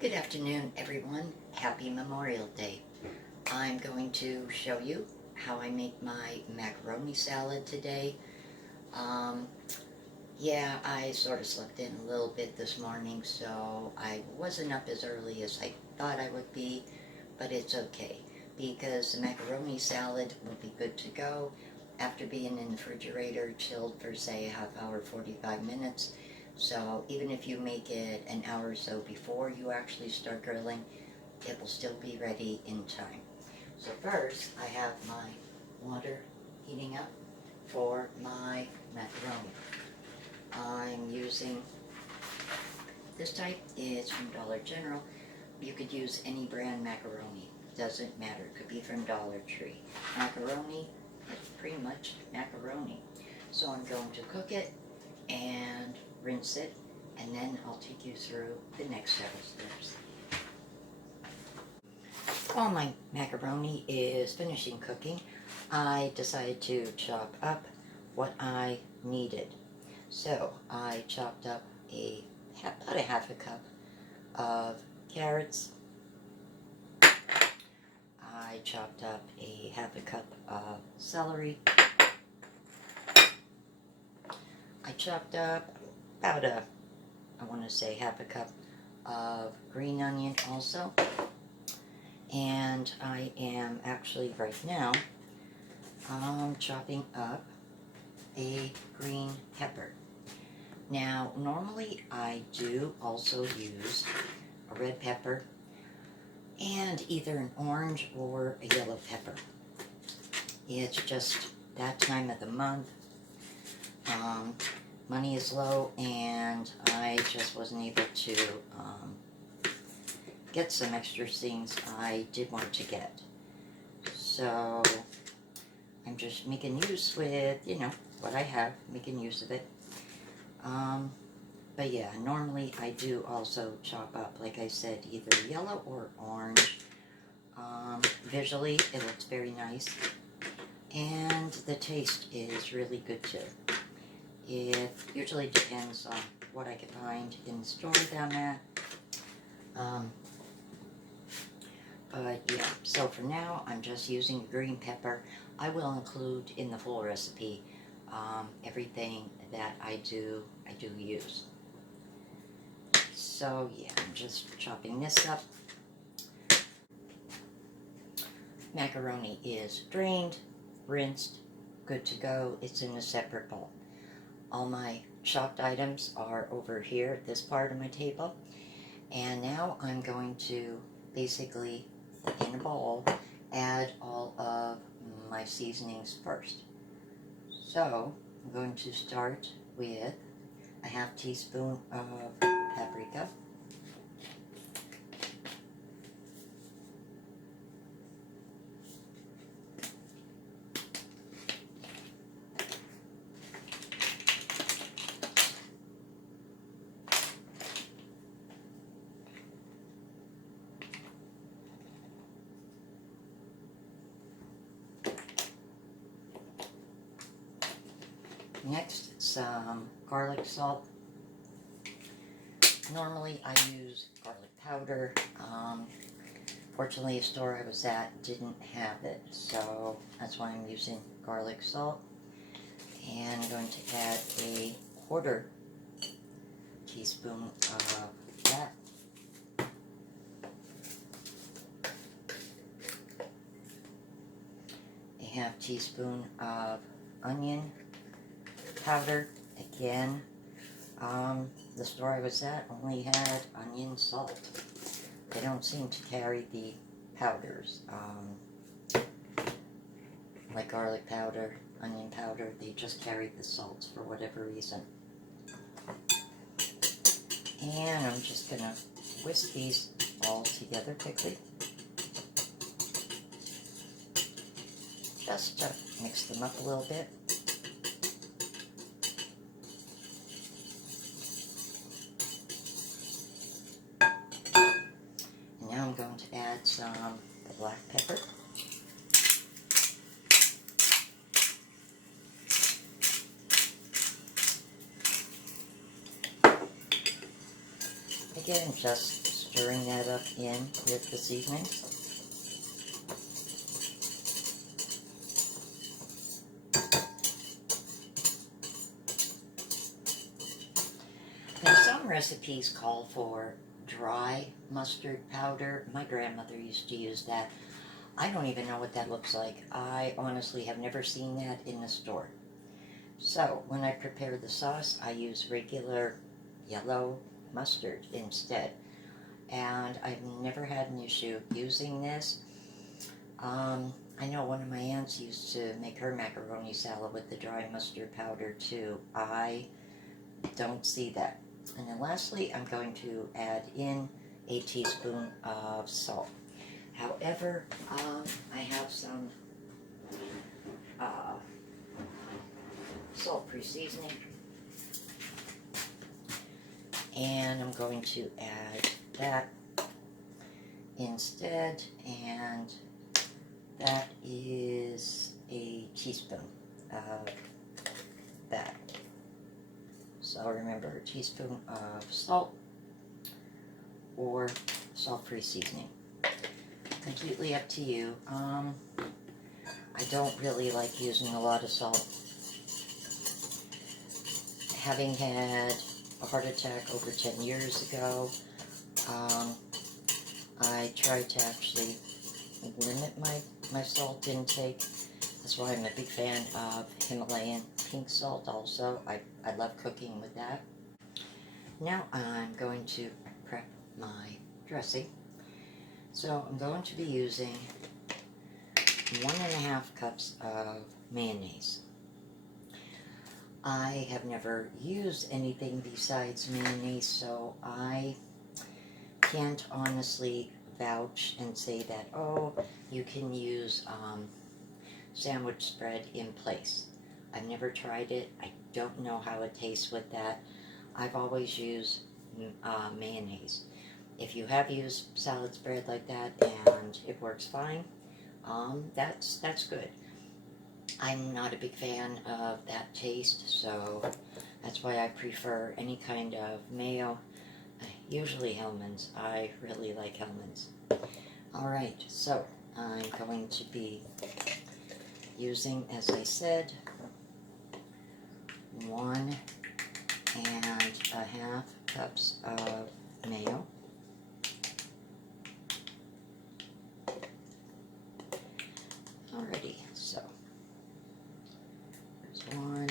Good afternoon, everyone. Happy Memorial Day. I'm going to show you how I make my macaroni salad today. Yeah, I sort of slept in a little bit this morning, so I wasn't up as early as I thought I would be, but it's okay because the macaroni salad will be good to go after being in the refrigerator chilled for, say, a half hour, 45 minutes. So even if you make it an hour or so before you actually start grilling, it will still be ready in time. So first, I have my water heating up for my macaroni. I'm using this type. It's from Dollar General. You could use any brand macaroni. Doesn't matter. It could be from Dollar Tree. Macaroni is pretty much macaroni. So I'm going to cook it and rinse it, and then I'll take you through the next several steps. While my macaroni is finishing cooking, I decided to chop up what I needed. So I chopped up about a half a cup of carrots. I chopped up a half a cup of celery. I chopped up about I want to say half a cup of green onion also. And I am actually right now chopping up a green pepper. Now, normally I do also use a red pepper and either an orange or a yellow pepper. It's just that time of the month. Money is low, and I just wasn't able to get some extra things I did want to get. So I'm just making use with, what I have, making use of it. But yeah, normally I do also chop up, like I said, either yellow or orange. Visually, it looks very nice, and the taste is really good too. It usually depends on what I can find in the store that I'm at. But yeah, so for now, I'm just using green pepper. I will include in the full recipe everything that I do use. So yeah, I'm just chopping this up. Macaroni is drained, rinsed, good to go. It's in a separate bowl. All my chopped items are over here at this part of my table. And now I'm going to basically, in a bowl, add all of my seasonings first. So I'm going to start with a half teaspoon of paprika. Next, some garlic salt. Normally I use garlic powder. Fortunately, the store I was at didn't have it, so that's why I'm using garlic salt. And I'm going to add a quarter teaspoon of that. A half teaspoon of onion powder. Again, the store I was at only had onion salt. They don't seem to carry the powders, like garlic powder, onion powder. They just carry the salts for whatever reason. And I'm just going to whisk these all together quickly, just to mix them up a little bit. Now I'm going to add some black pepper. Again, just stirring that up in with the seasonings. Now, some recipes call for dry mustard powder. My grandmother used to use that. I don't even know what that looks like. I honestly have never seen that in the store. So, when I prepare the sauce, I use regular yellow mustard instead. And I've never had an issue using this. I know one of my aunts used to make her macaroni salad with the dry mustard powder too. I don't see that. And then lastly, I'm going to add in a teaspoon of salt. However, I have some salt pre-seasoning, and I'm going to add that instead, and that is a teaspoon of that. So remember, a teaspoon of salt or salt-free seasoning. Completely up to you. I don't really like using a lot of salt. Having had a heart attack over 10 years ago, I tried to actually limit my salt intake. That's why I'm a big fan of Himalayan pink salt also. I love cooking with that. Now I'm going to prep my dressing. So I'm going to be using 1.5 cups of mayonnaise. I have never used anything besides mayonnaise, so I can't honestly vouch and say that, oh, you can use sandwich spread in place. I've never tried it. I don't know how it tastes with that. I've always used mayonnaise. If you have used salad spread like that and it works fine, that's good. I'm not a big fan of that taste, so that's why I prefer any kind of mayo. Usually Hellmann's. I really like Hellmann's. Alright, so I'm going to be using, as I said, 1.5 cups of mayo. Alrighty, so there's one.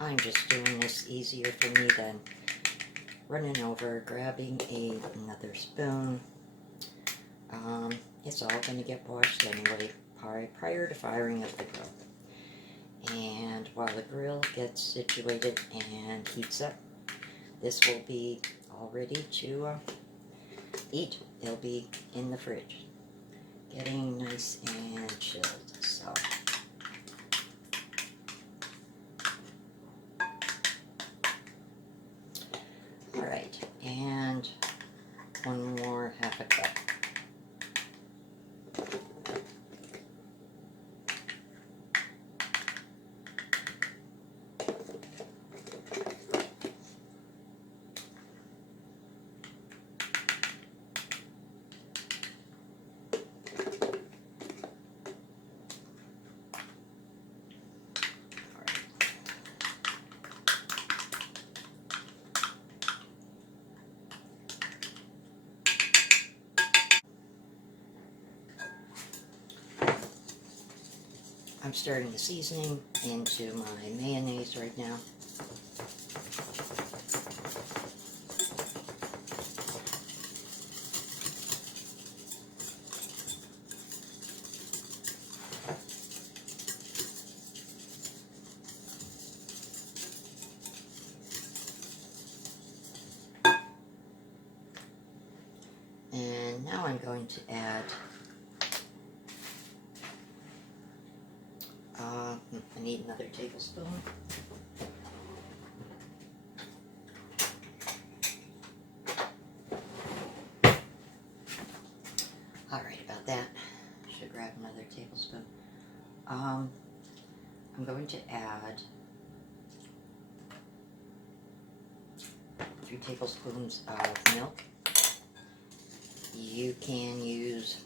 I'm just doing this easier for me than running over, grabbing another spoon. It's all going to get washed anyway prior to firing up the grill. And while the grill gets situated and heats up, this will be all ready to eat. It'll be in the fridge, getting nice and chilled. So. Alright, and one more 1/2 cup. I'm stirring the seasoning into my mayonnaise right now. And now I'm going to add I need another tablespoon. that. Should grab another tablespoon. I'm going to add 3 tablespoons of milk. You can use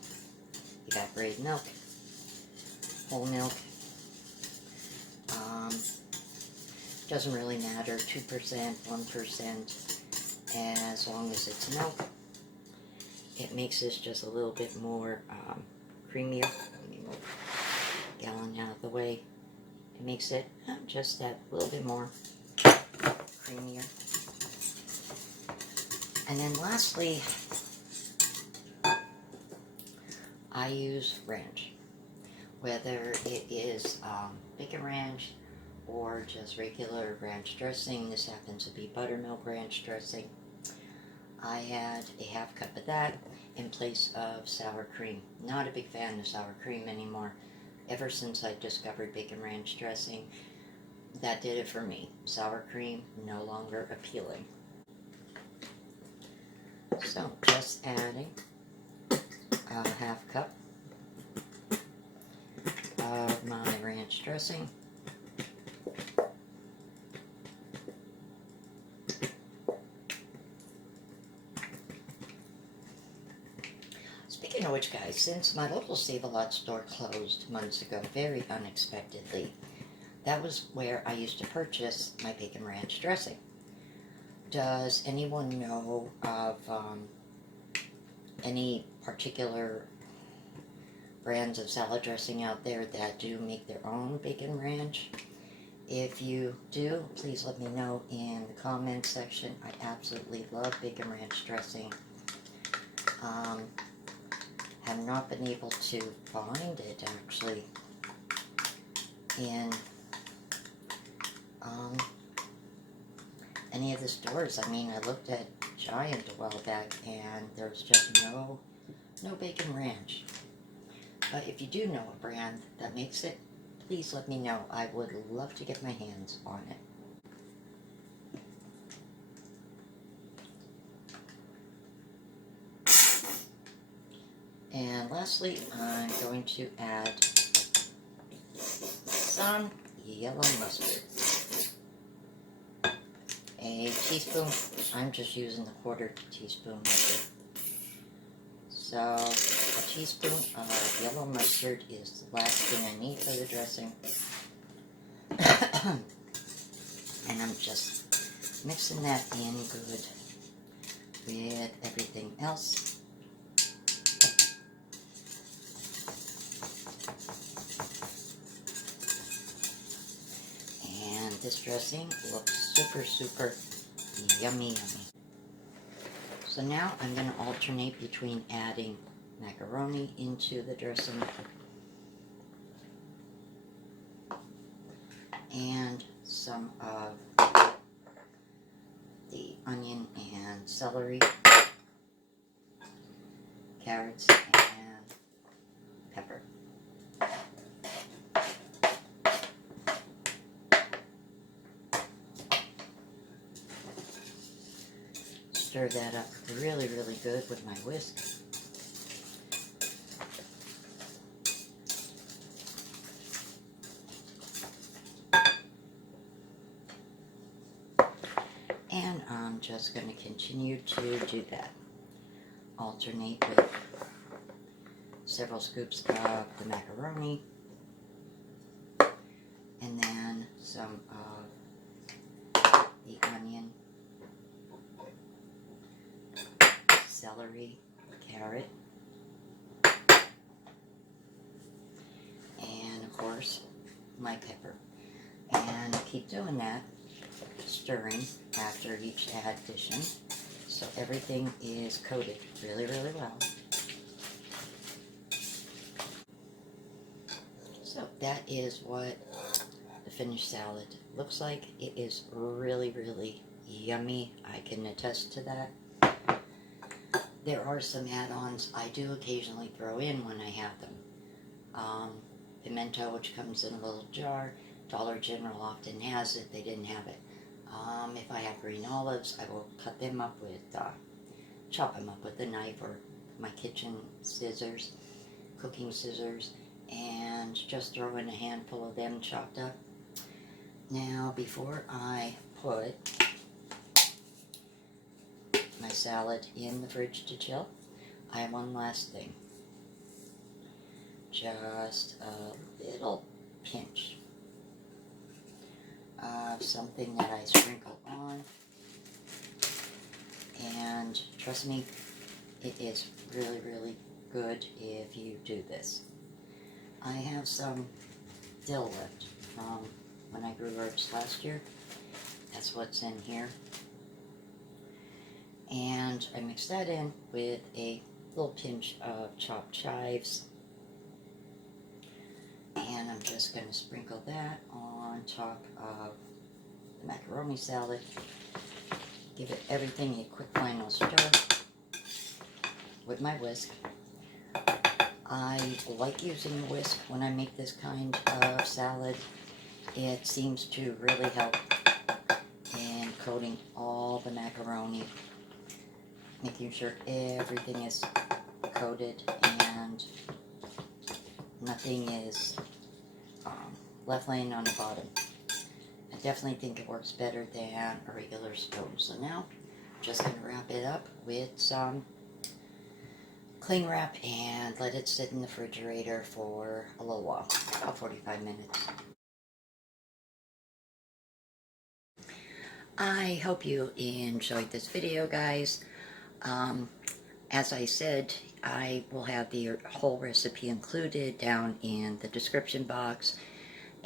evaporated milk, whole milk. Doesn't really matter, 2%, 1%, as long as it's milk. It makes this just a little bit more creamier. Let me move the gallon out of the way. It makes it just that little bit more creamier. And then lastly, I use ranch. Whether it is bacon ranch or just regular ranch dressing. This happens to be buttermilk ranch dressing. I had a half cup of that in place of sour cream. Not a big fan of sour cream anymore. Ever since I discovered bacon ranch dressing, that did it for me. Sour cream, no longer appealing. So, just adding a half cup of my ranch dressing. Speaking of which, guys, since my local Save-A-Lot store closed months ago, very unexpectedly, that was where I used to purchase my bacon ranch dressing. Does anyone know of any particular brands of salad dressing out there that do make their own bacon ranch? If you do, please let me know in the comments section. I absolutely love bacon ranch dressing. Have not been able to find it actually in any of the stores. I mean, I looked at Giant a while back and there's just no bacon ranch. But if you do know a brand that makes it, please let me know. I would love to get my hands on it. And lastly, I'm going to add some yellow mustard. A teaspoon. I'm just using the 1/4 teaspoon of it. So, a teaspoon of yellow mustard is the last thing I need for the dressing. And I'm just mixing that in good with everything else. And this dressing looks super, super yummy. So now I'm going to alternate between adding macaroni into the dressing and some of the onion and celery, carrots, and pepper. Stir that up really, really good with my whisk. And I'm just going to continue to do that. Alternate with several scoops of the macaroni and then some of the onion, celery, carrot, and of course my pepper. And keep doing that, stirring after each addition so everything is coated really, really well. So that is what the finished salad looks like. It is really, really yummy. I can attest to that. There are some add-ons I do occasionally throw in when I have them. Pimento, which comes in a little jar. Dollar General often has it. They didn't have it. If I have green olives, I will cut them up with, chop them up with a knife or my kitchen scissors. cooking scissors and just throw in a handful of them chopped up. Now, before I put my salad in the fridge to chill, I have one last thing. Just a little pinch of something that I sprinkle on. And trust me, it is really, really good if you do this. I have some dill left from when I grew herbs last year. That's what's in here. And I mix that in with a little pinch of chopped chives. And I'm just going to sprinkle that on top of the macaroni salad. Give it everything a quick final stir with my whisk. I like using a whisk when I make this kind of salad. It seems to really help in coating all the macaroni, making sure everything is coated and nothing is left laying on the bottom. I definitely think it works better than a regular spoon. So now, I'm just going to wrap it up with some cling wrap and let it sit in the refrigerator for a little while, about 45 minutes. I hope you enjoyed this video, guys. As I said, I will have the whole recipe included down in the description box.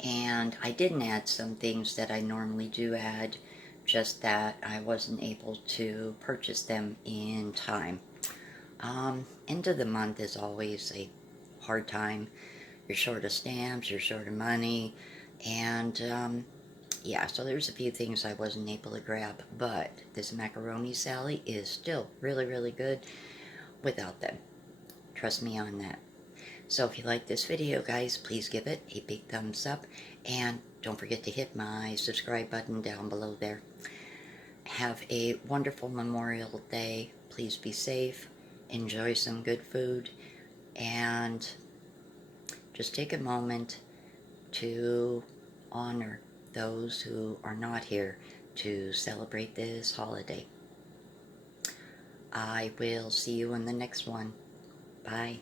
And I didn't add some things that I normally do add, just that I wasn't able to purchase them in time. End of the month is always a hard time. You're short of stamps, you're short of money, and yeah, so there's a few things I wasn't able to grab, but this macaroni salad is still really, really good without them. Trust me on that. So if you like this video, guys, please give it a big thumbs up, and don't forget to hit my subscribe button down below there. Have a wonderful Memorial Day. Please be safe, enjoy some good food, and just take a moment to honor those who are not here to celebrate this holiday. I will see you in the next one. Bye.